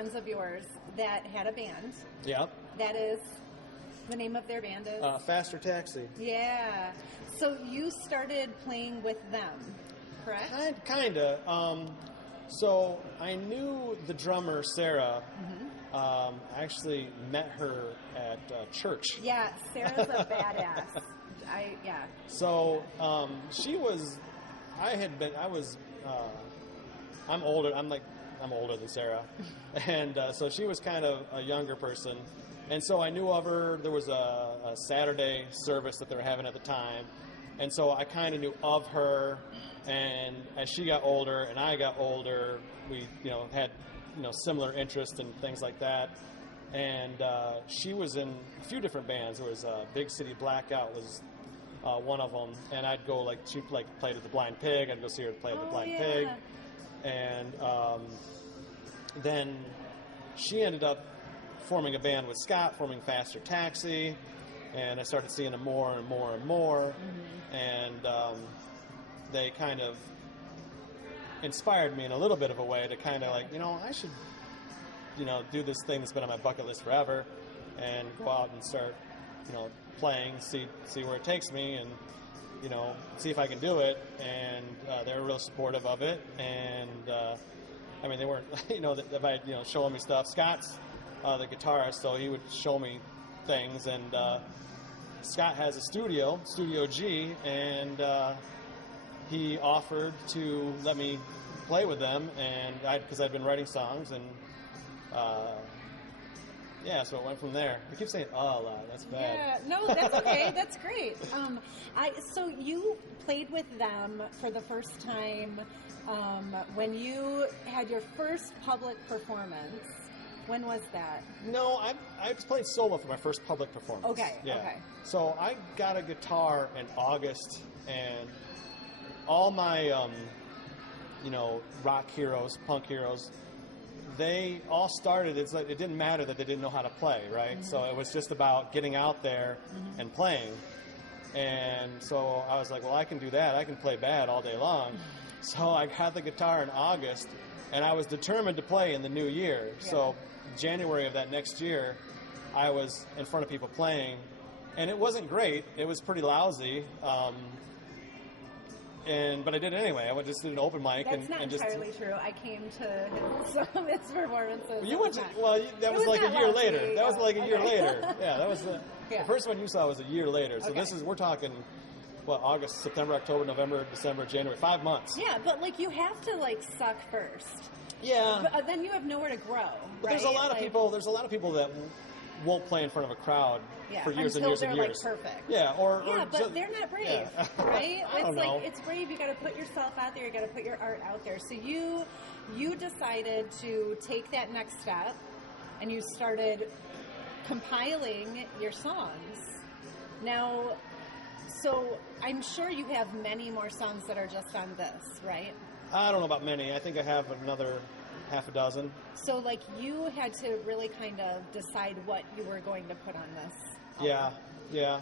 friends of yours that had a band. Yep. That is, the name of their band is? FasterTaxi. Yeah. So you started playing with them, correct? Kinda. So I knew the drummer, Sarah. I actually met her at church. Yeah, Sarah's a badass. Yeah. So she was. I'm older. I'm older than Sarah, and so she was kind of a younger person, and so I knew of her. There was a Saturday service that they were having at the time, and so I kind of knew of her. And as she got older and I got older, we had similar interests and things like that. And she was in a few different bands. There was Big City Blackout was one of them, and I'd go she played with the Blind Pig. I'd go see her play with the Blind Pig, and then she ended up forming a band with Scott, forming FasterTaxi, and I started seeing them more and more and more, and they kind of inspired me in a little bit of a way to kind of I should do this thing that's been on my bucket list forever, and go out and start playing, see where it takes me, and see if I can do it. And they were real supportive of it, and they weren't if I showing me stuff. Scott's the guitarist, so he would show me things, and Scott has a Studio G, and he offered to let me play with them, and because I'd been writing songs, and so it went from there. I keep saying a lot. That's bad. Yeah, no, that's okay. That's great. So you played with them for the first time when you had your first public performance. When was that? No, I played solo for my first public performance. Okay. Yeah. Okay. So I got a guitar in August, and all my rock heroes, punk heroes, they all started. It's like it didn't matter that they didn't know how to play, right? So it was just about getting out there and playing. And so I was like, well, I can do that. I can play bad all day long. So I got the guitar in August, and I was determined to play in the new year. Yeah. So January of that next year, I was in front of people playing, and it wasn't great. It was pretty lousy. But I did it anyway. I just did an open mic. That's not and just entirely true. I came to some of its performances. You went to, that was like a year later. That was like a year later. Yeah, that was the first one you saw was a year later. So this is, we're talking, August, September, October, November, December, January, 5 months. Yeah, but you have to suck first. Yeah. But then you have nowhere to grow. But there's a lot of people. There's a lot of people that won't play in front of a crowd for years and years and years. Perfect. Yeah, but they're not brave, right? I don't know. It's brave. You got to put yourself out there. You got to put your art out there. So you decided to take that next step, and you started compiling your songs. Now, so I'm sure you have many more songs that are just on this, right? I don't know about many. I think I have another half a dozen. So, you had to really kind of decide what you were going to put on this album. Yeah.